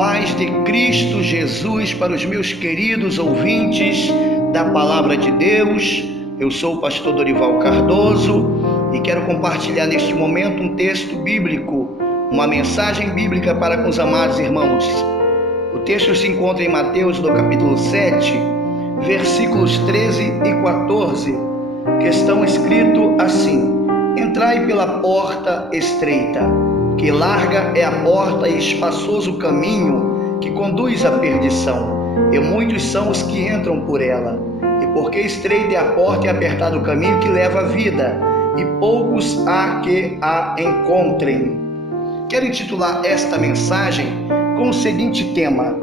paz de Cristo Jesus para os meus queridos ouvintes da Palavra de Deus. Eu sou o pastor Dorival Cardoso e quero compartilhar neste momento um texto bíblico, uma mensagem bíblica para com os amados irmãos. O texto se encontra em Mateus, no capítulo 7, versículos 13 e 14, que estão escritos assim: Entrai pela porta estreita, que larga é a porta e espaçoso o caminho que conduz à perdição, e muitos são os que entram por ela. E porque estreita é a porta e apertado o caminho que leva à vida, e poucos há que a encontrem. Quero intitular esta mensagem com o seguinte tema: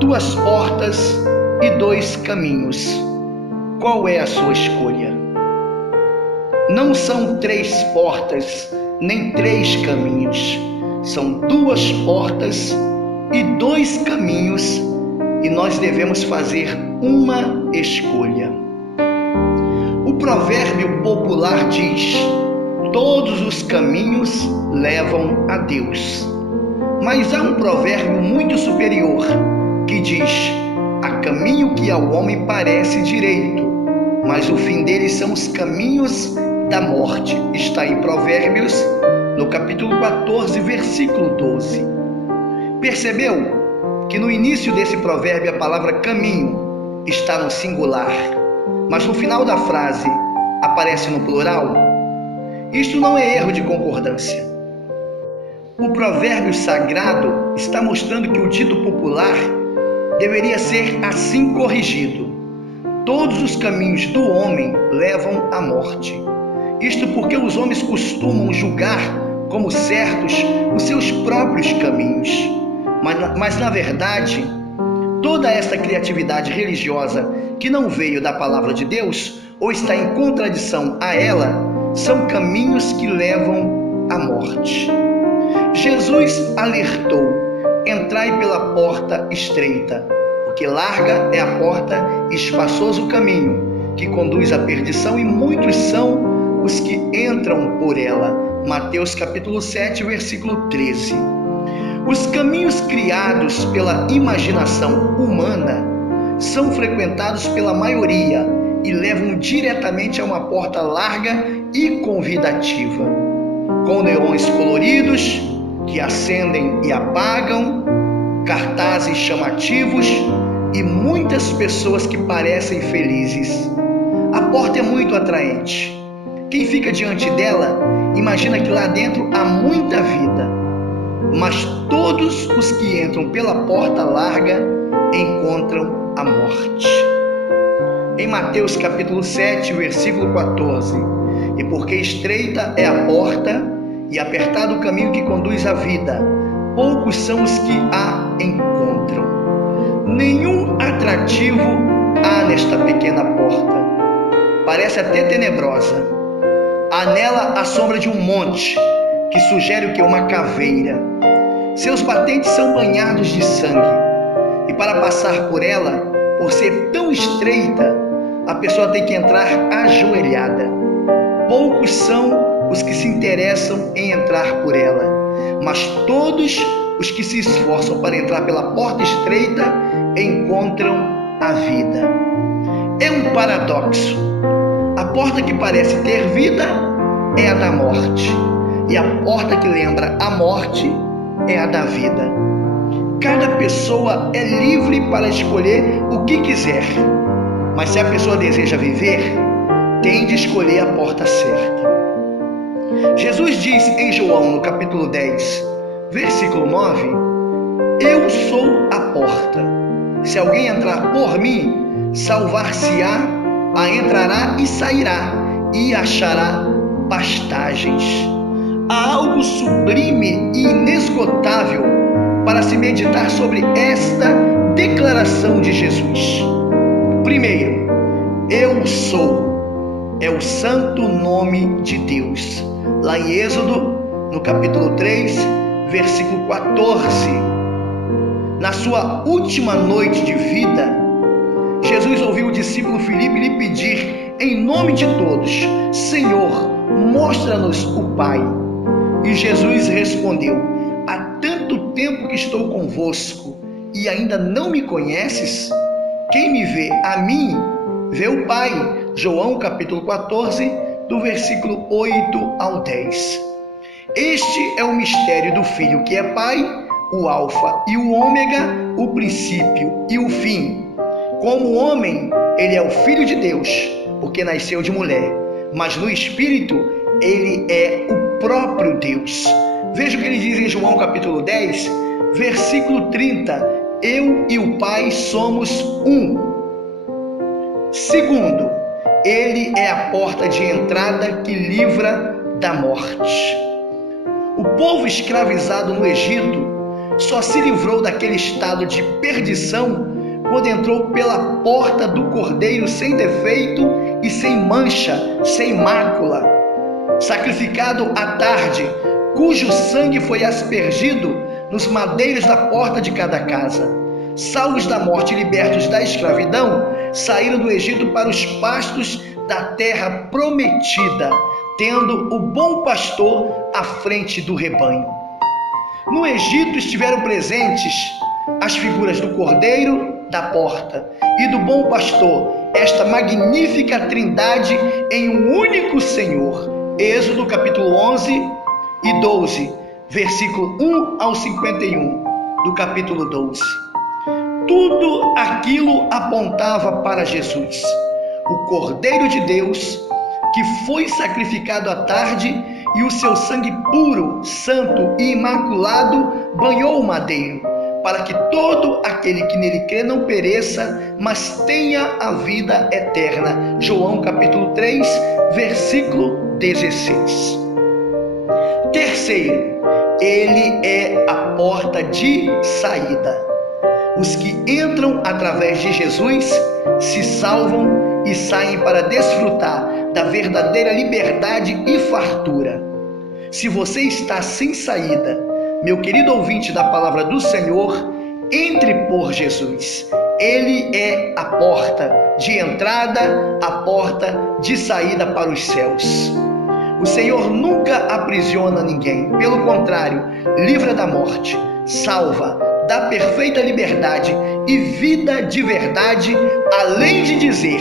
duas portas e dois caminhos. Qual é a sua escolha? Não são três portas, nem três caminhos. São duas portas e dois caminhos, e nós devemos fazer uma escolha. O provérbio popular diz: todos os caminhos levam a Deus. Mas há um provérbio muito superior que diz: há caminho que ao homem parece direito, mas o fim deles são os caminhos da morte. Está em Provérbios, no capítulo 14, versículo 12. Percebeu que no início desse provérbio a palavra caminho está no singular, mas no final da frase aparece no plural? Isto não é erro de concordância. O provérbio sagrado está mostrando que o dito popular deveria ser assim corrigido: todos os caminhos do homem levam à morte. Isto porque os homens costumam julgar como certos os seus próprios caminhos. Mas na verdade, toda esta criatividade religiosa que não veio da palavra de Deus ou está em contradição a ela, são caminhos que levam à morte. Jesus alertou: entrai pela porta estreita, porque larga é a porta e espaçoso o caminho que conduz à perdição, e muitos são os que entram por ela. Mateus capítulo 7, versículo 13. Os caminhos criados pela imaginação humana são frequentados pela maioria e levam diretamente a uma porta larga e convidativa, com neons coloridos que acendem e apagam, cartazes chamativos e muitas pessoas que parecem felizes. A porta é muito atraente. Quem fica diante dela imagina que lá dentro há muita vida, mas todos os que entram pela porta larga encontram a morte. Em Mateus capítulo 7, versículo 14: e porque estreita é a porta e apertado o caminho que conduz à vida, poucos são os que a encontram. Nenhum atrativo há nesta pequena porta. Parece até tenebrosa. Há nela a sombra de um monte, que sugere o que? Uma caveira. Seus batentes são banhados de sangue. E para passar por ela, por ser tão estreita, a pessoa tem que entrar ajoelhada. Poucos são os que se interessam em entrar por ela, mas todos os que se esforçam para entrar pela porta estreita encontram a vida. É um paradoxo. A porta que parece ter vida é a da morte, e a porta que lembra a morte é a da vida. Cada pessoa é livre para escolher o que quiser, mas se a pessoa deseja viver, tem de escolher a porta certa. Jesus disse em João, no capítulo 10, versículo 9: eu sou a porta. Se alguém entrar por mim, salvar-se-á, entrará e sairá, e achará pastagens. Há algo sublime e inesgotável para se meditar sobre esta declaração de Jesus. Primeiro, eu sou, é o santo nome de Deus. Lá em Êxodo, no capítulo 3, versículo 14. Na sua última noite de vida, Jesus ouviu o discípulo Filipe lhe pedir, em nome de todos: Senhor, mostra-nos o Pai. E Jesus respondeu: há tanto tempo que estou convosco e ainda não me conheces? Quem me vê a mim, vê o Pai. João capítulo 14, do versículo 8 ao 10. Este é o mistério do Filho que é Pai, o Alfa e o Ômega, o princípio e o fim. Como homem, ele é o Filho de Deus, porque nasceu de mulher, mas no Espírito, ele é o próprio Deus. Veja o que ele diz em João capítulo 10, versículo 30. Eu e o Pai somos um. Segundo, ele é a porta de entrada que livra da morte. O povo escravizado no Egito só se livrou daquele estado de perdição quando entrou pela porta do Cordeiro sem defeito e sem mancha, sem mácula, sacrificado à tarde, cujo sangue foi aspergido nos madeiros da porta de cada casa. Salvos da morte e libertos da escravidão, saíram do Egito para os pastos da terra prometida, tendo o bom pastor à frente do rebanho. No Egito estiveram presentes as figuras do Cordeiro, da porta e do bom pastor, esta magnífica trindade em um único Senhor. Êxodo capítulo 11 e 12, versículo 1 ao 51 do capítulo 12. Tudo aquilo apontava para Jesus, o Cordeiro de Deus, que foi sacrificado à tarde, e o seu sangue puro, santo e imaculado banhou o madeiro, para que todo aquele que nele crê não pereça, mas tenha a vida eterna. João capítulo 3, versículo 16. Terceiro, ele é a porta de saída. Os que entram através de Jesus se salvam e saem para desfrutar da verdadeira liberdade e fartura. Se você está sem saída, meu querido ouvinte da palavra do Senhor, entre por Jesus. Ele é a porta de entrada, a porta de saída para os céus. O Senhor nunca aprisiona ninguém, pelo contrário, livra da morte, salva, dá perfeita liberdade e vida de verdade, além de dizer: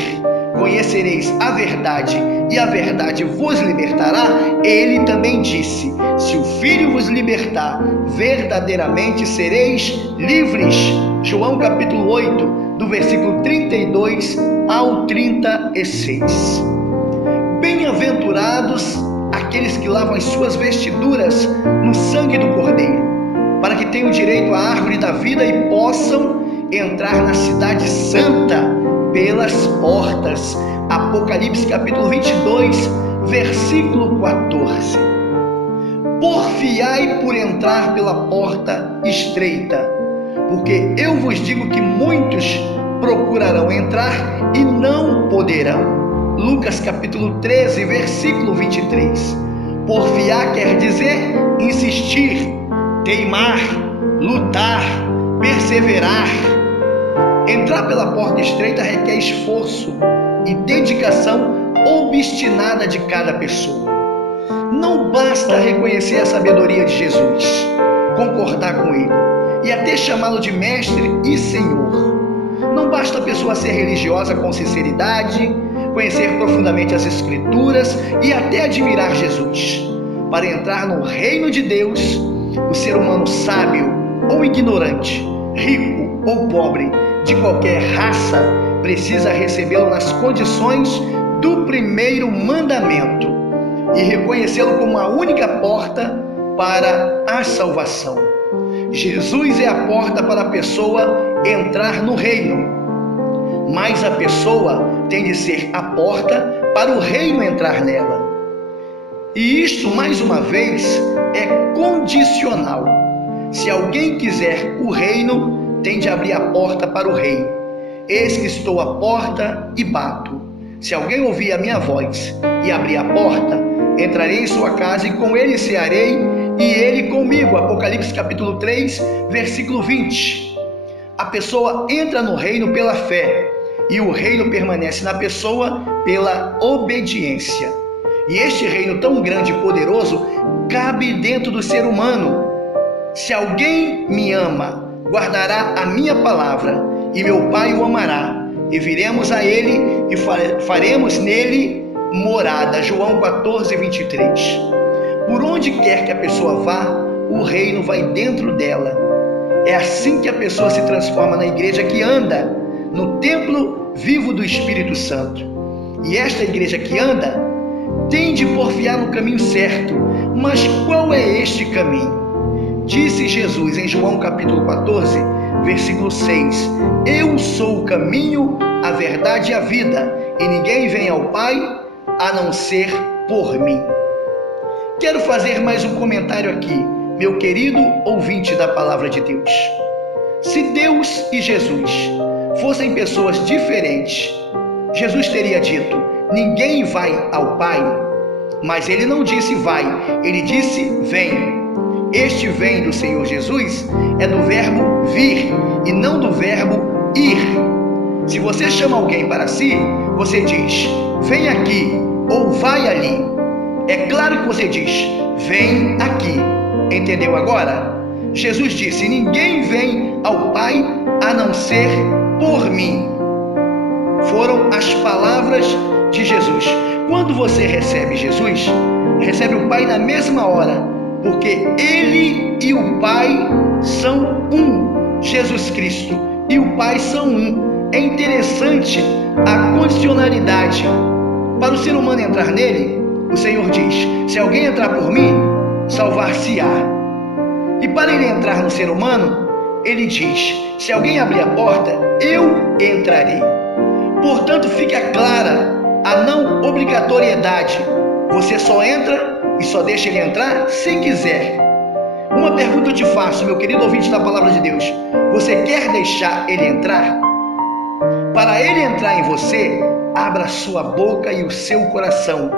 conhecereis a verdade e a verdade vos libertará. Ele também disse: se o Filho vos libertar, verdadeiramente sereis livres. João capítulo 8, do versículo 32 ao 36. Bem-aventurados aqueles que lavam as suas vestiduras no sangue do Cordeiro, para que tenham direito à árvore da vida e possam entrar na cidade santa pelas portas. Apocalipse capítulo 22, versículo 14. Porfiai por entrar pela porta estreita, porque eu vos digo que muitos procurarão entrar e não poderão. Lucas capítulo 13, versículo 23. Porfiar quer dizer insistir, teimar, lutar, perseverar. Entrar pela porta estreita requer esforço e dedicação obstinada de cada pessoa. Não basta reconhecer a sabedoria de Jesus, concordar com ele e até chamá-lo de mestre e senhor. Não basta a pessoa ser religiosa com sinceridade, conhecer profundamente as Escrituras e até admirar Jesus. Para entrar no reino de Deus, o ser humano sábio ou ignorante, rico ou pobre, de qualquer raça, precisa recebê-lo nas condições do primeiro mandamento e reconhecê-lo como a única porta para a salvação. Jesus é a porta para a pessoa entrar no reino, mas a pessoa tem de ser a porta para o reino entrar nela. E isto, mais uma vez, é condicional. Se alguém quiser o reino, tem de abrir a porta para o rei. Eis que estou à porta e bato. Se alguém ouvir a minha voz e abrir a porta, entrarei em sua casa e com ele cearei e ele comigo. Apocalipse capítulo 3, versículo 20. A pessoa entra no reino pela fé e o reino permanece na pessoa pela obediência. E este reino tão grande e poderoso cabe dentro do ser humano. Se alguém me ama, guardará a minha palavra, e meu Pai o amará, e viremos a ele e faremos nele morada. João 14, 23. Por onde quer que a pessoa vá, o reino vai dentro dela. É assim que a pessoa se transforma na igreja que anda no templo vivo do Espírito Santo. E esta igreja que anda tem de porfiar no caminho certo. Mas qual é este caminho? Disse Jesus em João capítulo 14, versículo 6: Eu sou o caminho, a verdade e a vida, e ninguém vem ao Pai a não ser por mim. Quero fazer mais um comentário aqui, meu querido ouvinte da palavra de Deus. Se Deus e Jesus fossem pessoas diferentes, Jesus teria dito: ninguém vai ao Pai. Mas ele não disse vai, ele disse vem. Este vem do Senhor Jesus é do verbo vir e não do verbo ir. Se você chama alguém para si, você diz: vem aqui ou vai ali. É claro que você diz: vem aqui. Entendeu agora? Jesus disse: ninguém vem ao Pai a não ser por mim. Foram as palavras de Jesus. Quando você recebe Jesus, recebe o Pai na mesma hora, porque Ele e o Pai são um. Jesus Cristo e o Pai são um. É interessante a condicionalidade. Para o ser humano entrar nele, o Senhor diz: se alguém entrar por mim, salvar-se-á. E para ele entrar no ser humano, ele diz: se alguém abrir a porta, eu entrarei. Portanto, fica clara a não obrigatoriedade. Você só entra e só deixa ele entrar se quiser. Uma pergunta eu te faço, meu querido ouvinte da palavra de Deus: você quer deixar ele entrar? Para ele entrar em você, abra sua boca e o seu coração,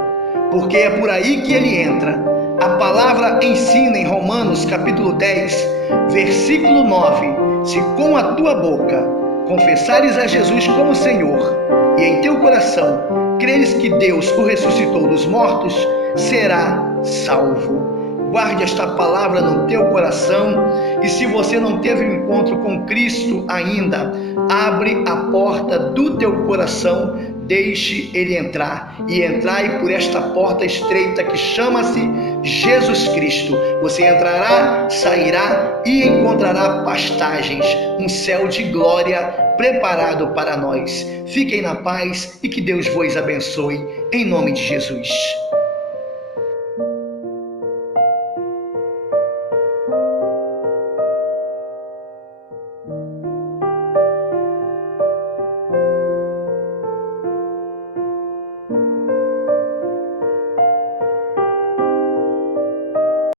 porque é por aí que ele entra. A palavra ensina em Romanos capítulo 10, versículo 9: se com a tua boca confessares a Jesus como Senhor e em teu coração creres que Deus o ressuscitou dos mortos, será salvo. Guarde esta palavra no teu coração, e se você não teve um encontro com Cristo ainda, abre a porta do teu coração, deixe ele entrar, e entrai por esta porta estreita que chama-se Jesus Cristo. Você entrará, sairá e encontrará pastagens, um céu de glória preparado para nós. Fiquem na paz e que Deus vos abençoe, em nome de Jesus.